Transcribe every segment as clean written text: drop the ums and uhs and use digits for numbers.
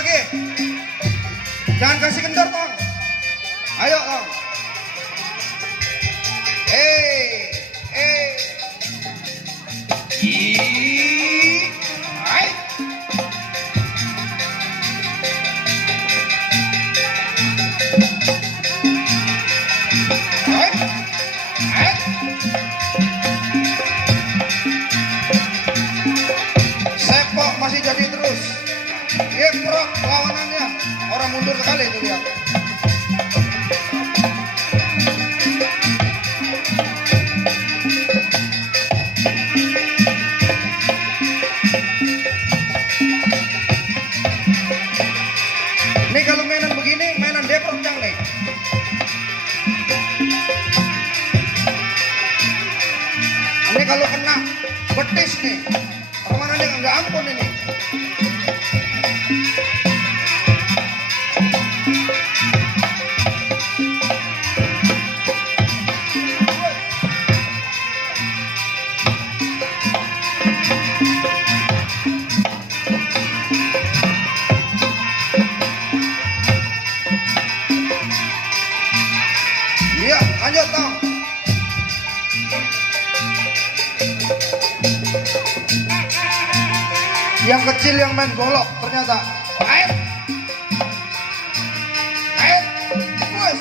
lagi. Jangan kasih kendor, Tong. Ayo, Tong. Hai. Hai. Hai. Sepok masih jadi terus. Geprok lawanannya. Orang mundur sekali itu lihat. Nih kalau mainan begini, mainan deprok cang nih. Ini kalau kena betis nih, permainannya nggak ampun ini. Iya, lanjut Tong. Yang kecil yang main golok ternyata. Air. Air. Bus.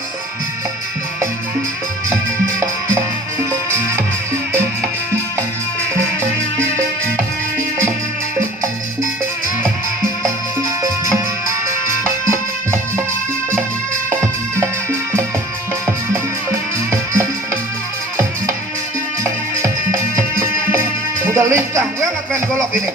Udah lincah banget main golok ini.